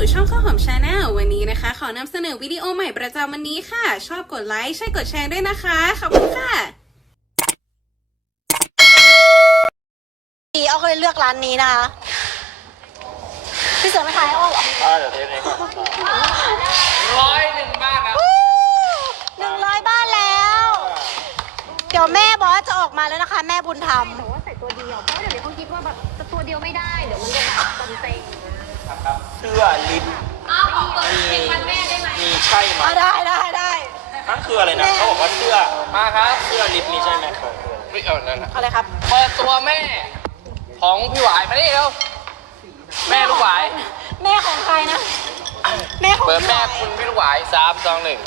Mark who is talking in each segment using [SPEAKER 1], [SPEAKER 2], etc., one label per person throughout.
[SPEAKER 1] ช่องข้าวหอมชาแนลวันนี้นะคะขอนำเสนอวิดีโอใหม่ประจำวันนี้ค่ะชอบกดไลค์ใช่กดแชร์ด้วยนะคะขอบคุณค่ะ
[SPEAKER 2] อ้อก็เลยเลือกร้านนี้นะคะพี่เสือไม่ขายอ้อเหรอ
[SPEAKER 3] เดี๋ยวเทปนี้ก่อน
[SPEAKER 4] 101 บ้านนะ
[SPEAKER 2] 100 บ้านแล้ว เดี๋ยวแม่บอกว่าจะออกมาแล้วนะคะ แม่บุญธรรม
[SPEAKER 5] แต่ว่าใส่ตัวเดียวเพราะเดี๋ยวนี้เขาคิดว่าแบบจะตัวเดียวไม่ได้เดี๋ยวมันจะแบบตนเต็ง
[SPEAKER 3] เสื้อลิ้น
[SPEAKER 5] ขอเปิดเพลงวันแม่ได้ไหม
[SPEAKER 3] มีใช่ไหม
[SPEAKER 2] ได้
[SPEAKER 3] นั่นคืออะไรนะเขาบอกว่าเสื้อ
[SPEAKER 4] มาครับ
[SPEAKER 3] เสื้อลิ้นมีใช่ไหมครับ
[SPEAKER 4] ไม่เอานั่นนะ
[SPEAKER 2] อะไรครับ
[SPEAKER 4] เปิดตัวแม่ของพี่หวายมาดิเร็วแม่ลูกหวาย
[SPEAKER 2] แม่ของใครนะ แม่ของ
[SPEAKER 4] เปิด
[SPEAKER 2] พี่
[SPEAKER 4] แม่
[SPEAKER 2] หวาย
[SPEAKER 4] คุณพี่ลูกหวาย3 2 1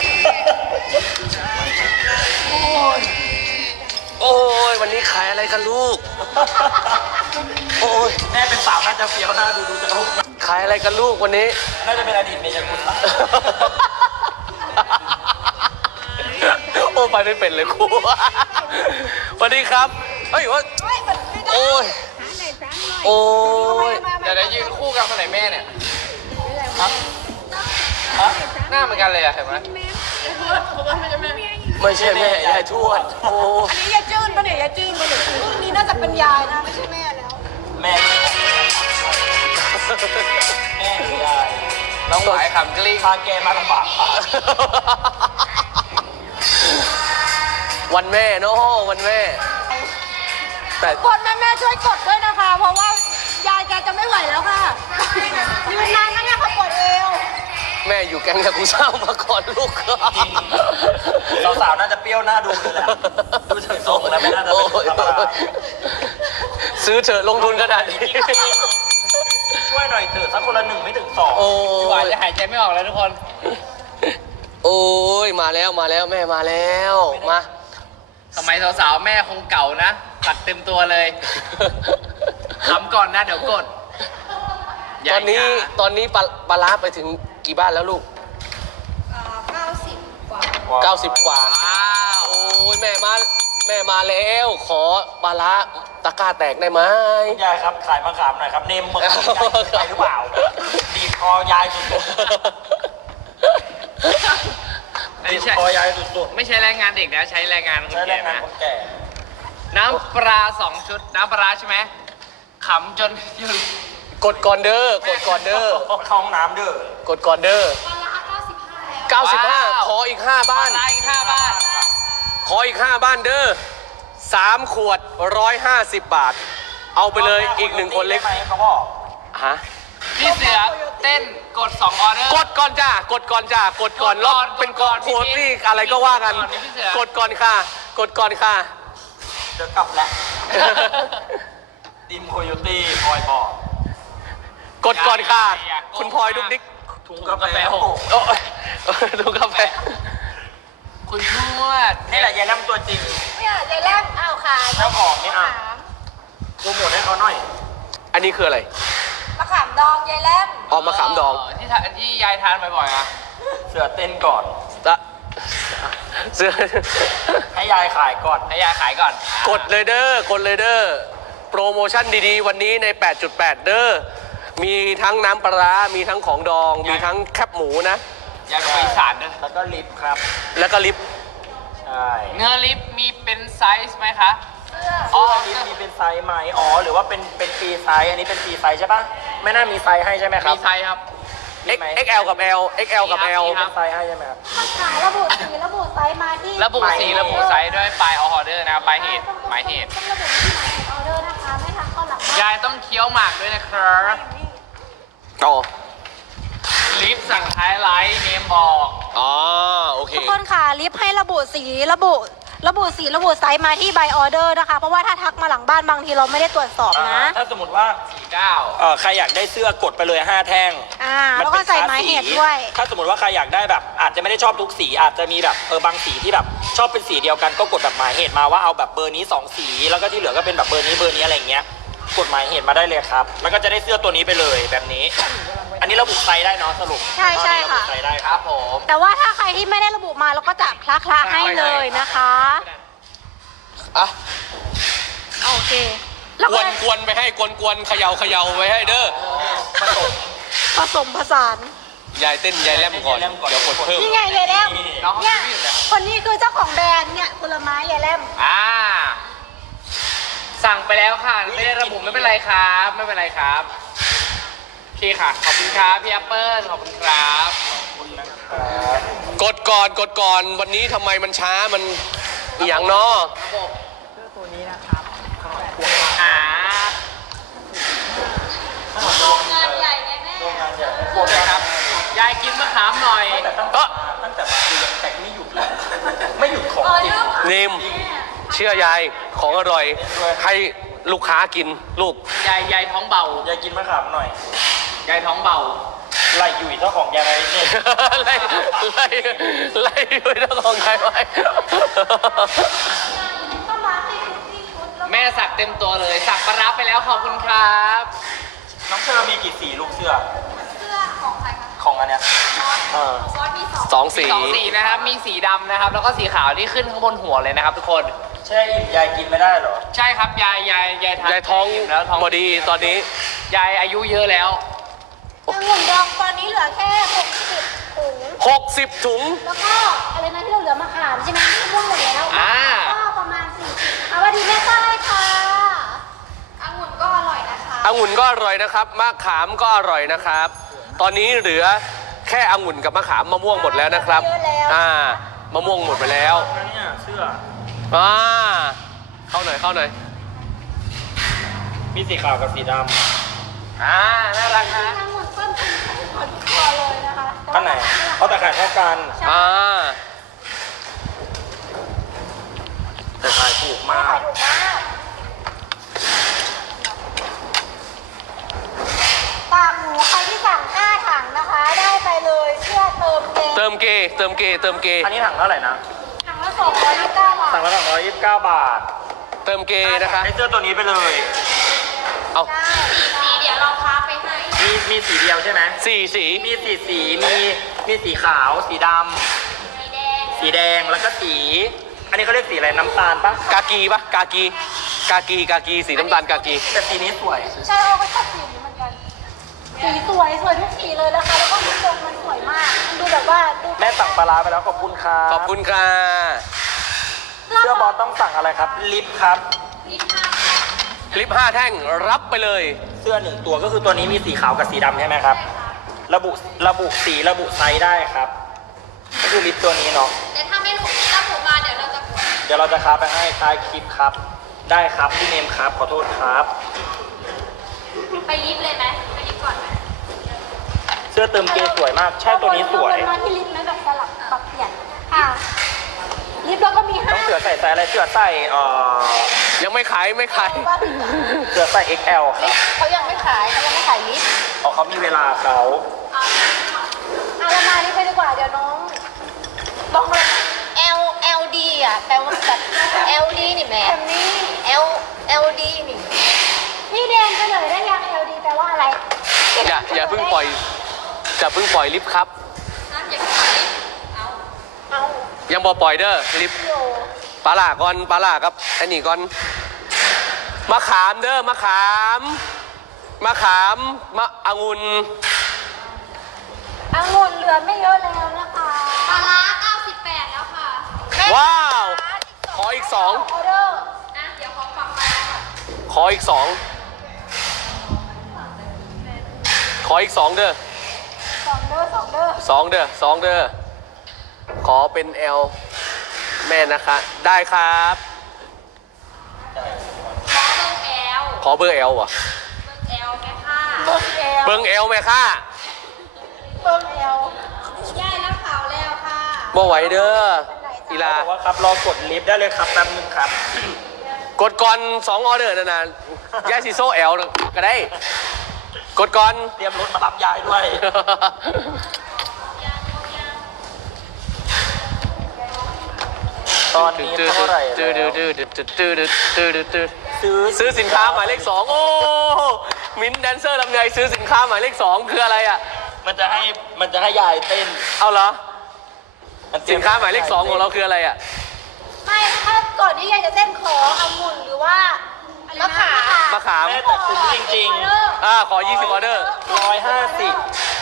[SPEAKER 4] โอ้ยวันนี้ขายอะไรกันลูกโอ้ย
[SPEAKER 3] แม่เป็นสาวน่าจะเฟี้ยวหน้าดูจะเอา
[SPEAKER 4] ขายอะไรกันลูกวันนี้
[SPEAKER 3] น่าจะเป็นอดีตเมียคุณละ
[SPEAKER 4] โอ้ไปไม่เป็นเลยครูสวัสดีครับเฮ้ยว่าโอ้ยโอ้ยเดี๋ยวยืนคู่กันคนไหนแม่เนี่ยฮะหน้าเหมือนกันเลยอะเห็นไหมไม่ใช่แม่ยายทวดโอ้
[SPEAKER 2] อันนี้ยายจื้นปะเนี่ยยายจื้นปะเนี่ยรุ่นนี้น่าจะเป็นยายนะไม่ใช่แม่แล้ว
[SPEAKER 3] แม่ยาย
[SPEAKER 4] น้องหวายขำกลิ้ง
[SPEAKER 3] พาแกมาลำบาก
[SPEAKER 4] วันแม่เนาะวันแม่แต่
[SPEAKER 2] กดแม่ช่วยกดด้วยนะคะ เพราะว่ายายแกจะไม่ไหวแล้วค่ะยืนนานนะเนี่ยเขาปวดเอว
[SPEAKER 4] แม่อยู่แก๊งยากุซ่ามาก่อนลูก
[SPEAKER 3] สาวๆน่าจะเปรี้ยวหน้าดูเลยแหละดูจากทรงแล้วไม่น่าจะเป็นธรรมดา
[SPEAKER 4] ซื้อเถอะลงทุนขนาดนี้
[SPEAKER 3] ช่วยหน่อยเถอะสักคนละ1ไม่ถึง2
[SPEAKER 4] โอ้
[SPEAKER 6] พี่หวานจะหายใจไม่ออกแล้วทุกคน
[SPEAKER 4] โอ้ยมาแล้วแม่มาแล้วมา
[SPEAKER 6] สมัยสาวๆแม่คงเก่านะตัดเต็มตัวเลยขำก่อนนะเดี๋ยวกด
[SPEAKER 4] ตอนนี้ปลาร้าไปถึงกี่บ้านแล้วลูก
[SPEAKER 2] 90 กว่า
[SPEAKER 4] 90 กว่า
[SPEAKER 6] ว้าว
[SPEAKER 4] โอ้ยแม่มาแล้วขอปลาร้าตะกร้าแตกได้ไหม
[SPEAKER 3] ยายครับขายมะขามหน่อยครับเนมหมึกยายใส่หรือเปล่าดีดคอยายสุด
[SPEAKER 6] ไม่
[SPEAKER 3] ดีด
[SPEAKER 6] ใช่
[SPEAKER 3] คอยายสุด
[SPEAKER 6] ไม่ใช่แรงงานเด็กนะใช้แรงงาน
[SPEAKER 3] ๆ
[SPEAKER 6] คน
[SPEAKER 3] ใช้แร
[SPEAKER 6] แก่
[SPEAKER 3] งงาน
[SPEAKER 6] นะ
[SPEAKER 3] คนแก่
[SPEAKER 6] น้ำปลา2 ชุดน้ำปลาใช่ไหมขำจนยืน
[SPEAKER 4] กดก่อนเด้อกดก่อนเด้อ
[SPEAKER 3] เข้าห้องน้ำเด้อก
[SPEAKER 4] ดก่อนเด้อ
[SPEAKER 6] ว้าว
[SPEAKER 4] 95ขออีก5บ้าน
[SPEAKER 6] ปลาอีก5 บ้าน
[SPEAKER 4] ขออีก5บ้านเด้อ3 ขวด 150 บาท เอาไปเลยอีก1 คนเล็ก
[SPEAKER 3] ได้ไหมเขาบอก
[SPEAKER 4] ฮะ
[SPEAKER 6] พี่เสือเต้นกด2 ออเดอร์
[SPEAKER 4] กดก่อนจ้ากดก่อนจ้ากดก่อน
[SPEAKER 6] กดก่
[SPEAKER 4] ร
[SPEAKER 6] อ
[SPEAKER 4] อน บเป็น
[SPEAKER 6] กดก่อน
[SPEAKER 4] โค้ดนี่อะไรก็ว่ากัน
[SPEAKER 6] กดก่อนพี่เสือ
[SPEAKER 4] กดก่อนค่ะ กดก่อนค่ะ
[SPEAKER 3] เดี๋ยวกลับแล้วดิมโคโยตี้พลอยบอก
[SPEAKER 4] กดก่อนค่ะ คุณพลอยดุกดิ๊ก
[SPEAKER 3] ถุงกาแฟ
[SPEAKER 6] หก
[SPEAKER 4] โอ้ยดูกาแฟ
[SPEAKER 6] คุณทวด
[SPEAKER 3] นี่แหละยายแลมตัวจริง
[SPEAKER 2] เนี่ยยายแรกเอาขาย
[SPEAKER 3] เจ้าของนี่อ่ะโปรโมทให้เขาหน่อย
[SPEAKER 4] อันนี้คืออะไร
[SPEAKER 2] มะขามดองยายแรม
[SPEAKER 4] ออกมาขามดอง
[SPEAKER 6] ที่ยายทานบ่อยๆอ่ะ
[SPEAKER 3] เสือเต้นก่อน
[SPEAKER 4] เสื้อ
[SPEAKER 3] ให้ยายขายก่อน
[SPEAKER 6] ให้ยายขายก่อน
[SPEAKER 4] กดเลยเด้อกดเลยเด้อโปรโมชั่นดีๆ วันนี้ใน 8.8 เด้อมีทั้งน้ำปลาร้ามีทั้งของดอง มีทั้งแคบหมูนะ
[SPEAKER 6] ยายเป็นคนอีสานด้วย
[SPEAKER 3] แล้วก็ลิปครับ
[SPEAKER 4] แล้วก็ลิป
[SPEAKER 3] ใช่
[SPEAKER 6] เนื้อลิปมีเป็นไซส์ไหมคะ
[SPEAKER 3] อ๋อลิปมีเป็นไซส์ไหมอ๋อหรือว่าเป็นฟรีไซส์อันนี้เป็นฟรีไซส์ใช่ปะไม่น่ามีไซส์ให้ใช่ไหมครับ
[SPEAKER 6] มีไซส์ครับ
[SPEAKER 3] มีไหม
[SPEAKER 4] XL กับ L XL กับ L
[SPEAKER 3] เป็นไซส์ให้ใช่ไหมครับ
[SPEAKER 2] ขายระบุสีระบุไซส์มาที่
[SPEAKER 6] ระบุสีระบุไซส์ด้วยปลายออเดอร์นะครับปลายเหตุหมายเหตุ
[SPEAKER 2] ต้องระบุที่หมายเหตุออเดอร์นะคะไม่ทำเข้าหลังบ้าน
[SPEAKER 6] ยายต้องเคี้ยวหมากด้วยนะครับ
[SPEAKER 4] อ๋อ
[SPEAKER 6] ลิปสั่งท้ายไลท์เนมบอก
[SPEAKER 4] อ๋อโอเค
[SPEAKER 2] ทุกคนค่ะลิฟต์ให้ระบุสีระบุไซส์มาที่ใบออเดอร์นะคะเพราะว่าถ้าทักมาหลังบ้านบางทีเราไม่ได้ตรวจสอบนะ
[SPEAKER 3] ถ้าสมมติว่า
[SPEAKER 6] 49
[SPEAKER 3] ใครอยากได้เสื้อกดไปเลย5 แท่ง
[SPEAKER 2] แล้วก็ใส่ไม้เหตุด้วย
[SPEAKER 3] ถ้าสมมติว่าใครอยากได้แบบ อาจจะไม่ได้ชอบทุกสีอาจจะมีแบบบางสีที่แบบชอบเป็นสีเดียวกันก็กดแบบหมายเหตุมาว่าเอาแบบเบอร์นี้2 สีแล้วก็ที่เหลือก็เป็นแบบเบอร์นี้อะไรอย่างเงี้ยกดหมายเหตุมาได้เลยครับแล้วก็จะได้เสื้อตัวนี้ไปเลยแบบนี้ อันนี้ระบุไซส์ได้เนาะสรุป
[SPEAKER 2] ใช่ค่ะ
[SPEAKER 3] อันนี้ระบุไซส์ได้ครับ
[SPEAKER 6] ผม
[SPEAKER 2] แต่ว่าถ้าใครที่ไม่ได้ระบุมาเราก็จะคละให้เลยนะคะ
[SPEAKER 4] อ่ะ
[SPEAKER 2] โอเคแล้ว
[SPEAKER 4] กวนไปให้กวนเขย่าไปให้เด้อ
[SPEAKER 3] ผสม
[SPEAKER 2] ผสมผสาน
[SPEAKER 4] ยายเต้นยายแลมก่อน เดี๋ยวกดเพิ่ม
[SPEAKER 2] นี่ไงยายแลม
[SPEAKER 6] น้องเขา
[SPEAKER 2] เนี่ย
[SPEAKER 6] ไม่อยู่แล้ว
[SPEAKER 2] คนนี้คือเจ้าของแบรนด์เนี่ยผลไม้ยายแลม
[SPEAKER 6] สั่งไปแล้วค่ะ ไม่ได้ระบุไม่เป็นไรครับ ไม่เป็นไรครับโอเคค่ะ ขอบคุณครับพี่แอปเปิ้ลขอบคุณครับ
[SPEAKER 4] กดก่อนกดก่อนวันนี้ทำไมมันช้ามันอหย่างเนาะ
[SPEAKER 6] ระบบตัวนี้นะครับอ่า
[SPEAKER 2] โรงงานใหญ่ไงแม่
[SPEAKER 6] โอเคครับ ยายกินมะขามหน่อย
[SPEAKER 4] เอ้อ
[SPEAKER 3] ตั้งแต่มาคือยังแต่งไม่หยุดเลยไม่หยุดของจริง
[SPEAKER 4] นิมเชื่อยายของอร่อยให้ลูกค้ากินลูก
[SPEAKER 6] ยายท้องเบา
[SPEAKER 3] ยายกินมะขามหน่อย
[SPEAKER 6] ยายท้องเบา
[SPEAKER 3] ไล่อยู่เจ้าของยายอะไรเนี่ย
[SPEAKER 4] ไล่ไล่ด้วยเจ้าของยายไว้
[SPEAKER 2] ก็มาให้ทุกที่ชุดแล้ว
[SPEAKER 6] แม่สักเต็มตัวเลย สักปลาร้าไปแล้วขอบคุณครับ
[SPEAKER 3] น้องเชอร์มีกี่สีลูกเสื้อ
[SPEAKER 2] เสื้อของใครคะ
[SPEAKER 3] ของอันเนี้ยเออ
[SPEAKER 2] บอสมีสอง
[SPEAKER 4] สองสี
[SPEAKER 6] สองสีนะครับ มีสีดำนะครับ แล้วก็สีขาวที่ขึ้นข้างบนหัวเลยนะครับทุกคน
[SPEAKER 3] ใช่ยายกินไม่ได้เหรอ
[SPEAKER 6] ใช่ครับยายทาน
[SPEAKER 4] ยายท้อง
[SPEAKER 6] อิ่มแล้วท้อง
[SPEAKER 4] พอดีตอนนี้
[SPEAKER 6] ยายอายุเยอะแล้ว
[SPEAKER 2] องุ่นดองตอนนี้เหลือแค่60ถุง
[SPEAKER 4] 60 ถุง
[SPEAKER 2] แล้วก็อะไรนะที่เราเหลือมะขามใช่ไหมที่ม่วงหมดแล้ว
[SPEAKER 6] อ่า
[SPEAKER 2] ก็ประมาณ40เอาว่าดีแม่ก็ให้ค่ะองุ่นก็อร่อยนะคะ
[SPEAKER 4] องุ่นก็อร่อยนะครับมะขามก็อร่อยนะครับ ตอนนี้เหลือแค่องุ่นกับมะขามมะม่วงหมดแล้วนะครับมะม่วงหมดไปแล้ว
[SPEAKER 3] แล้วเนี่ยเสื้อ
[SPEAKER 4] เข้าหน่อยเข้าหน่อย
[SPEAKER 3] มีสีขาวกับสีด
[SPEAKER 6] น่ารักนะ
[SPEAKER 2] องุ่นต้นทุนขอทุกตัวเลยนะคะ
[SPEAKER 3] ำอันไหนเขาแต่ขายเท่ากัน แต่ขายถูกมาก
[SPEAKER 2] ถูกมากปากหมูใครที่สั่ง5 ถังนะคะ ได้ไปเลยเสื้อเติมเก
[SPEAKER 4] เติมเกเติมเกเติมเก
[SPEAKER 3] อันนี้ถังเท่าไหร่นะ
[SPEAKER 2] ถังละ229 บาท
[SPEAKER 3] ถังละ229 บาท
[SPEAKER 4] เติมเกนะคะ
[SPEAKER 3] ให้เสื้อตัวนี้ไปเลย
[SPEAKER 4] เอา
[SPEAKER 2] ได้สีเดี๋ยวเราพาไปให้
[SPEAKER 3] มีสีเดียวใช่ไหม
[SPEAKER 4] สี่สี
[SPEAKER 3] มีสีมีสีขาว สีดำ สีแดง แล้วก็สี อันนี้เขาเรียกสีอะไร น้ำตาลปะ
[SPEAKER 4] กากีปะกากีสีน้ำตาลกากี
[SPEAKER 3] แต่สีนี้สวย
[SPEAKER 2] ใช่โอ้ก็ชอบสีนี้เหมือนกัน สีสวยทุกสีเลยนะคะ แล้วก็ทรงมันสวยมาก มันดูแบบว่าดู
[SPEAKER 3] แม่สั่งปลาร้าไปแล้วขอบคุณครับ
[SPEAKER 4] ขอบคุณค่ะ
[SPEAKER 3] เสื้อบอลต้องสั่งอะไรครับ ลิปครับ
[SPEAKER 4] ลิป5 แท่งรับไปเลย
[SPEAKER 3] เสื้อ1 ตัวก็คือตัวนี้มีสีขาวกับสีดำใช่ไหมครับ ระบุสีระบุไซส์ได้ครับ ก็คือลิปตัวนี้เนาะ
[SPEAKER 2] แต่ถ้าไม่รู้ถ้าผมมาเดี๋ยวเราจะกด
[SPEAKER 3] เดี๋ยวเราจะค้าไปให้ใต้คลิปครับ ได้ครับพี่เนมครับ ขอโทษครับ
[SPEAKER 2] ไปลิฟต์เลยไหมไปลิฟต์ก่อนไหม
[SPEAKER 3] เสื้อเติมเกสวยมาก ใช่ตัวนี้สวย
[SPEAKER 2] เอามาที่ลิฟต์ไหมแบบสลับปรับเปลี่ยนค่ะ ลิฟต์แล้วก็มี
[SPEAKER 3] ต้องเสือใส่ไซส์อะไรเสือใส่
[SPEAKER 4] ยังไม่ขายไม่ขาย
[SPEAKER 3] เสือใส่ XL ครับ
[SPEAKER 2] เขายังไม่ขายลิฟต์
[SPEAKER 3] อ๋อเขามีเวลาเขา
[SPEAKER 2] เอาเรามาลิฟต์ไปดีกว่าเดี๋ยวน้องบอกเลย
[SPEAKER 5] LD อ่ะแปลว่าแบบ LD นี่แม่
[SPEAKER 2] แบบนี้
[SPEAKER 5] LD นี่
[SPEAKER 2] พี่แดงเฉลยได้ยัง LD แปลว่าอะไร
[SPEAKER 4] อย่าเพิ่งปล่อยลิฟต์ครับ
[SPEAKER 2] เอา
[SPEAKER 4] ยังบ่ปล่อยเด้อลิฟต์
[SPEAKER 2] โย
[SPEAKER 4] ปลาหลาก่อนปลาหลากับไอ้นี่ก่อนมะขามเด้อมะขามองุ่น
[SPEAKER 2] องุ่นเหลือไม่เยอะแล้วนะคะปลาร้า98แล้วค่ะ
[SPEAKER 4] ว้าว ขออีก
[SPEAKER 2] ออเดอร์
[SPEAKER 5] เดี๋ยวขอฟังมาก่อน
[SPEAKER 4] 2 ขออีก 2 เด้อ
[SPEAKER 2] 2 เด้อ
[SPEAKER 4] 2 เด้อ ขอเป็น L แม่นะคะ ได้ครับ ขอเบอร์ L ว่ะ
[SPEAKER 2] เบิ้งเอล
[SPEAKER 4] เบิ้ง L แม่ค่ะ
[SPEAKER 2] เบิ้งเอล
[SPEAKER 4] บ่ไหวเด้ออีลา
[SPEAKER 3] บอกว่าครับรอกดลิฟต์ได้เลยครับแป๊บนึงครับ
[SPEAKER 4] กดก่อน2 ออเดอร์นานๆยายซีโซ่ L ก็ได้ กดก่อน
[SPEAKER 3] เตรียมรถมารับยายด้วย ตอนนี้เท่าไหร่แล้ว
[SPEAKER 4] ซื้อสินค้าหมายเลข 2 โอ้มิ้นท์แดนเซอร์ลำไยซื้อสินค้าหมายเลข 2 คืออะไรอ่ะ
[SPEAKER 3] มันจะให้ยายเต้น
[SPEAKER 4] เอาเหรอ
[SPEAKER 3] มันเตรี
[SPEAKER 4] สิ
[SPEAKER 3] ยม
[SPEAKER 4] นค้าหมายเลข 2 ของเราคืออะไรอ่ะ
[SPEAKER 2] ไม่ถ้าก่อนที่ยายจะเต้นขอองุ่นหรือว่ามะขาม
[SPEAKER 4] มะขาม
[SPEAKER 3] แม่แต่คุ้มจริง
[SPEAKER 4] ขอ20 ออเดอร์
[SPEAKER 3] ๆ150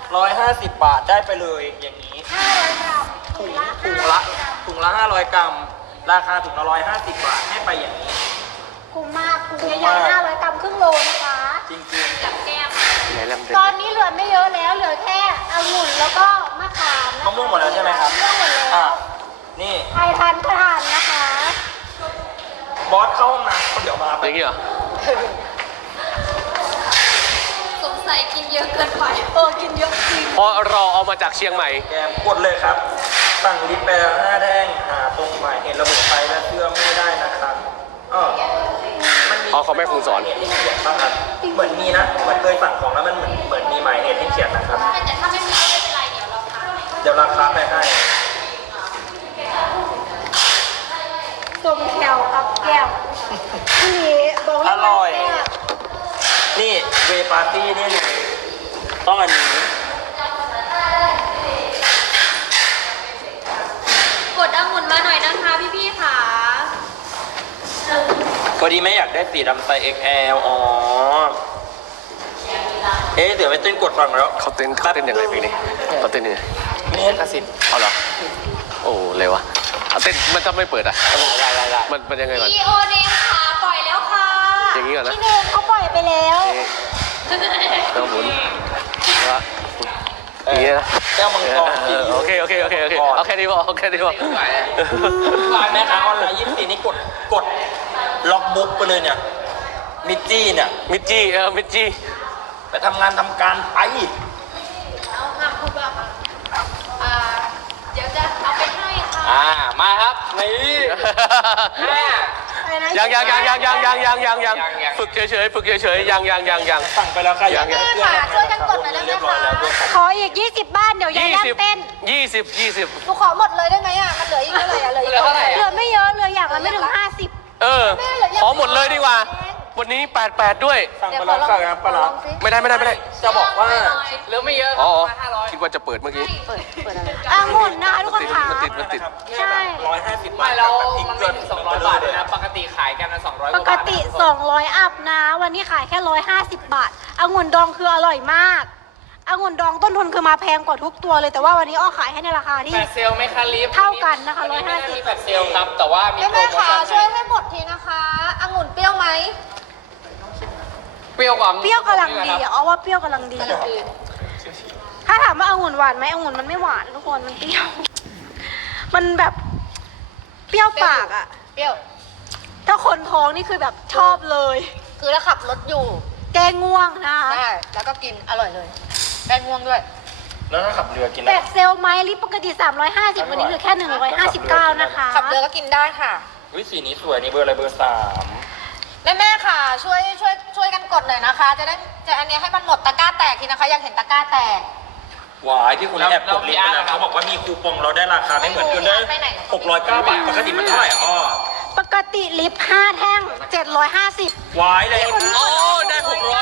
[SPEAKER 3] 150 บาทได้ไปเลยอย่างนี้
[SPEAKER 2] 500 กรัม
[SPEAKER 3] ถุงละ500 กรัม ราคาถุงละ150 บาทให้ไปอย่างนี้
[SPEAKER 2] คุ้มมากถุงใหญ่ๆ500 กรัมครึ่งโลนะคะ
[SPEAKER 3] จริง
[SPEAKER 2] กับแก้ม
[SPEAKER 4] ไหนลำเด็
[SPEAKER 2] ตอนนี้เหลือไม่เยอะแล้วเหลือแค่องุ่นแล้วก็มะขามนะคะ
[SPEAKER 3] มะม่วงหมดแล้วใช่ไหมครับ
[SPEAKER 2] มะม่วงหมดแล้ว
[SPEAKER 3] อ่ะนี่
[SPEAKER 2] ใครทานก็ทานนะคะ
[SPEAKER 3] บอสเข้าห้องน้ำเดี๋ยวมาไป
[SPEAKER 4] อย่างงี้เหรอ
[SPEAKER 2] สงสัยกินเยอะเกินไปกินเยอะจริง
[SPEAKER 4] เพราะเราเอามาจากเชียงใหม่
[SPEAKER 3] แกมกดเลยครับ สั่งลิปไปแล้ว5 แท่งหาตรงหมายเหตุระบุไปและเชื่อไม่ได้นะครับมันมี
[SPEAKER 4] อ๋อเขาไม่คงสอน
[SPEAKER 3] หมายเหตุที่เขียนบ้างครับเหมือนมีนะเหมือนเคยสั่งของแล้วมันเหมือนมีหมายเหตุที่เขียนนะครับ
[SPEAKER 2] แต่ถ้าไม่มีก็ไม่เป็นไรเดี๋ยวเราทาน
[SPEAKER 3] เดี๋ยวราคาไปให้
[SPEAKER 2] ส้มแคลกับแก้วนี่บอกเลย
[SPEAKER 3] อร่อย
[SPEAKER 2] ว่าแซ่บ
[SPEAKER 3] นี่เวปาร์ตี้นี่เลยต้องอันนี้
[SPEAKER 2] กดองุ่นมาหน่อยนะคะพี่ๆค่ะ
[SPEAKER 3] พอดีไม่อยากได้สีดำไซส์ XL อ๋อ เอ๊ะเดี๋ยวไปเต้นกดฟังแล้ว
[SPEAKER 4] เขาเต้นยังไงเพลงนี้เขาเต้นยังไง
[SPEAKER 3] เน้น
[SPEAKER 4] เอาเหรอ โอ้เลยวะเอาเต้นมันจะไม่เปิดอ่ะ
[SPEAKER 3] ได้
[SPEAKER 4] มันยังไงก่อน
[SPEAKER 2] พี่โอเนมค่ะปล่อยแล้วค่ะ
[SPEAKER 4] อย่างนี้ก่อนนะ
[SPEAKER 2] พี่เนมเขาปล่อยไปแล้ว
[SPEAKER 4] แล้วหมุนแล้วอย่างนี้นะ
[SPEAKER 3] แก้วมังกรสี
[SPEAKER 4] โอเคเอาแค่นี้พอ
[SPEAKER 3] แม่ค้าออนไลน์24นี่กดล็อกบุ๊กไปเลยเนี่ย มิจจี้เนี่ย
[SPEAKER 4] มิจจี้
[SPEAKER 3] ไปทำงานทำการไป
[SPEAKER 2] เอาห้ามพูดว่าเดี๋ยวจะเอาไปให้ค่ะ
[SPEAKER 6] มาครับนี่
[SPEAKER 2] อะไรนะ
[SPEAKER 4] ยังฝึกเฉยยัง
[SPEAKER 3] สั่งไปแล้วค่ะ
[SPEAKER 4] ยัง
[SPEAKER 2] แม่ค่ะช่วยกันกดหน่อยได้ไหม
[SPEAKER 3] เรียบร้อยแล้วด้วย
[SPEAKER 2] คะขออีก20 บ้านเดี๋ยวยายแลมเต้น
[SPEAKER 4] 20
[SPEAKER 2] หนูขอหมดเลยได้ไหมอ่ะ มันเหลืออีกเท่าไหร่อ่ะ เหลืออีกเหลือไม่เยอะเหลืออย่างละไม่ถึง50
[SPEAKER 4] ขอหมดเลยดีกว่า วันนี้88ด้วย
[SPEAKER 3] สั่งไปแล้วค่ะน้ำปลาร้า
[SPEAKER 4] ไม่ได้
[SPEAKER 3] จะบอกว่า
[SPEAKER 6] เหลือไม่เยอะ
[SPEAKER 4] อ๋อ
[SPEAKER 6] 500
[SPEAKER 4] คิดว่าจะเปิดเมื่อกี้
[SPEAKER 2] องุ่นนะคะทุกคนค่ะ
[SPEAKER 4] มันติด
[SPEAKER 2] ใช่
[SPEAKER 3] 150 บา
[SPEAKER 6] ไม่
[SPEAKER 3] ท
[SPEAKER 6] แล้ว
[SPEAKER 3] แบบพริก
[SPEAKER 6] มัน
[SPEAKER 3] เกลื
[SPEAKER 6] ไม่
[SPEAKER 3] อ
[SPEAKER 6] ถึง200 บาทเลยนะ ปกติขายกันนะ200
[SPEAKER 2] ปกติ 200 อัพนะ วันนี้ขายแค่150 บาทองุ่นดองคืออร่อยมากองุ่นดองต้นทุนคือมาแพงกว่าทุกตัวเลย แต่ว่าวันนี้อ้อขายให้ในราคาที่
[SPEAKER 6] แฟลชเซลไหมคะลิฟ
[SPEAKER 2] เท่ากันนะคะ
[SPEAKER 6] วัไม่ได้มี
[SPEAKER 2] 150
[SPEAKER 6] แฟลชเซลครับ แต่ว่ามีโปร
[SPEAKER 2] แม่
[SPEAKER 6] โม
[SPEAKER 2] ค่ะ
[SPEAKER 6] ชั่น
[SPEAKER 2] ช่วยให้หมดทีนะคะองุ่นเปรี้ยวไหม
[SPEAKER 6] เปรี้ยวกว่า
[SPEAKER 2] เปรี้ยวกำลังดีอ่ะอ้อว่าเปรี้ยวกำลังดี ถ้าถามว่าองุ่นหวานไหมองุ่นมันไม่หวานทุกคนมันเปรี้ยว มันแบบเปรี้ยวปากอ่ะ
[SPEAKER 5] เปรี้ยว
[SPEAKER 2] ถ้าคนท้องนี่คือแบบชอบเลย
[SPEAKER 5] คือถ้าขับรถอยู่
[SPEAKER 2] แกงง่วงนะคะ
[SPEAKER 5] ได้ แล้วก็กินอร่อยเลยแป้งง่วงด้วย
[SPEAKER 3] แล้วถ้าขับเรือกิน
[SPEAKER 2] แปดเซลลไม้ลิปปกติ350วันนี้เหลือแค่159นะคะ
[SPEAKER 5] ขับเรือก็กินได้ค่ะ
[SPEAKER 3] วิสีนี้สวยนี่เบอร์อะไรเบอร์
[SPEAKER 5] แม่ค่ะ ช่วยกันกดหน่อยนะคะ จะได้จะอันเนี้ยให้มันหมดตะกร้าแตกทีนะคะ อยากเห็นตะกร้าแตก
[SPEAKER 3] 3หวายที่คุณแอบกดลิฟต์ไปนะเขาบอกว่ามีคูปองเราได้ราคาไม่เหมือนกันเลย609 บาทปกติมันเท่าไหร่อ้อ
[SPEAKER 2] ปกติลิป5แท่ง750
[SPEAKER 3] หวายเลย
[SPEAKER 4] โอ้ได้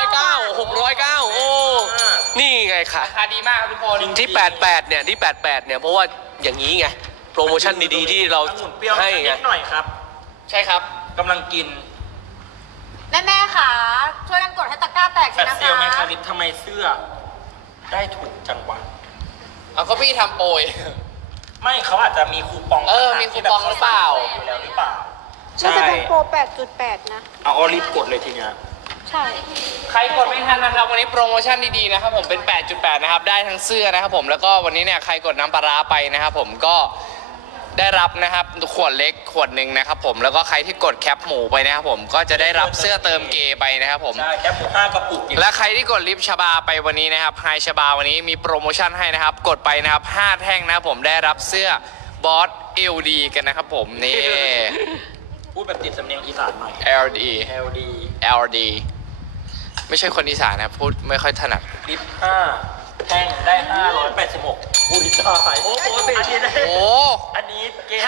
[SPEAKER 4] 609โอ้นี่ไงค่ะ
[SPEAKER 6] ราคาดีมากครับทุกคน
[SPEAKER 4] ที่88เนี่ยเพราะว่าอย่างนี้ไงโปรโมชั่นดีๆที่เรา
[SPEAKER 3] องุ่นเปรี้ยว
[SPEAKER 4] ให้ไง
[SPEAKER 3] นิดหน่อยครับ
[SPEAKER 6] ใช่ครับ
[SPEAKER 3] กำลังกิน
[SPEAKER 5] แม่ค่ะ ช่วยกันกดให้ตะกร้าแตก
[SPEAKER 3] แฟ
[SPEAKER 5] ที
[SPEAKER 3] ด
[SPEAKER 5] นะ
[SPEAKER 3] เซล
[SPEAKER 5] คะ
[SPEAKER 3] ไหมคะลิฟทำไมเสื้อ ได้ถูกจังหวะ
[SPEAKER 6] เอาก็พี่ทำโปรย
[SPEAKER 3] ไม่เขาอาจจะมีคูปอง
[SPEAKER 6] มีคูปองหรือเปล่า
[SPEAKER 3] อยู่แล้วหรือเปล่า
[SPEAKER 2] น่าจะเป็นโปร 8.8 นะ
[SPEAKER 3] เอาออลิฟกดเลยทีเนี้ย
[SPEAKER 2] ใช่
[SPEAKER 6] ใครกดไม่ทันนะครับวันนี้โปรโมชั่นดีๆนะครับผมเป็น 8.8 นะครับได้ทั้งเสื้อนะครับผมแล้วก็วันนี้เนี่ยใครกดน้ำปลาร้าไปนะครับผมก็ได้รับนะครับขวดเล็กขวดหนึ่งนะครับผมแล้วก็ใครที่กดแคปหมูไปนะครับผมก็จะได้รับเสื้อเติมเกย์ไปนะครับผม
[SPEAKER 3] ใช่แค่หมู5 กระปุก
[SPEAKER 6] และใครที่กดลิฟต์ชบาไปวันนี้นะครับไฮชบาวันนี้มีโปรโมชั่นให้นะครับกดไปนะครับ5แท่งนะครับผมได้รับเสื้อบอส LD กันนะครับผมนี่
[SPEAKER 3] พูดแบบติดสำเนียงอีสานหน่อย
[SPEAKER 6] LD
[SPEAKER 3] LD
[SPEAKER 6] LD ไม่ใช่คนอีสานนะพูดไม่ค่อยถนัด
[SPEAKER 3] ลิฟ5แท่งได้ 586อุ้ยตายโอ้ปกติที่ได้
[SPEAKER 6] โอ้
[SPEAKER 3] อันนี้เกณฑ์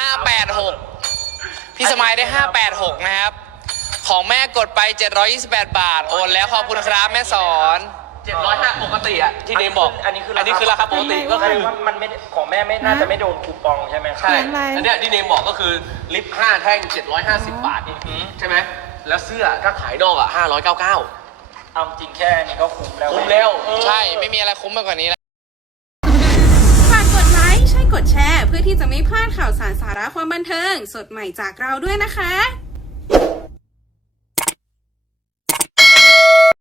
[SPEAKER 6] 586 พี่สมัยได้ 586 นะครับ ของแม่กดไป 728 บาท โอนแล้วขอบคุณครับแม่สอน
[SPEAKER 4] 705ปกติอ่ะที่เนมบอก
[SPEAKER 3] อันนี้คือ
[SPEAKER 4] ราคาปกติก็
[SPEAKER 3] ก็
[SPEAKER 4] คื
[SPEAKER 3] คือ อมันไม่ของแม่ไม่น่าจะไม่โดนคูปองใช่ไหมครับ
[SPEAKER 4] ใช่อันเนี้ยที่เนมบอกก็คือลิฟต์5แท่ง750 บาทใช่ไหมแล้วเสื้อถ้าขายนอกอ่ะ599
[SPEAKER 3] เอาจริงแค่นี้ก็คุ้มแล้ว
[SPEAKER 4] คุ้มแล้ว
[SPEAKER 6] ใช่ไม่มีอะไรคุ้มไปกว่านี้แล้ว
[SPEAKER 1] ที่จะไม่พลาดข่าวสารสาระความบันเทิงสดใหม่จากเราด้วยนะคะ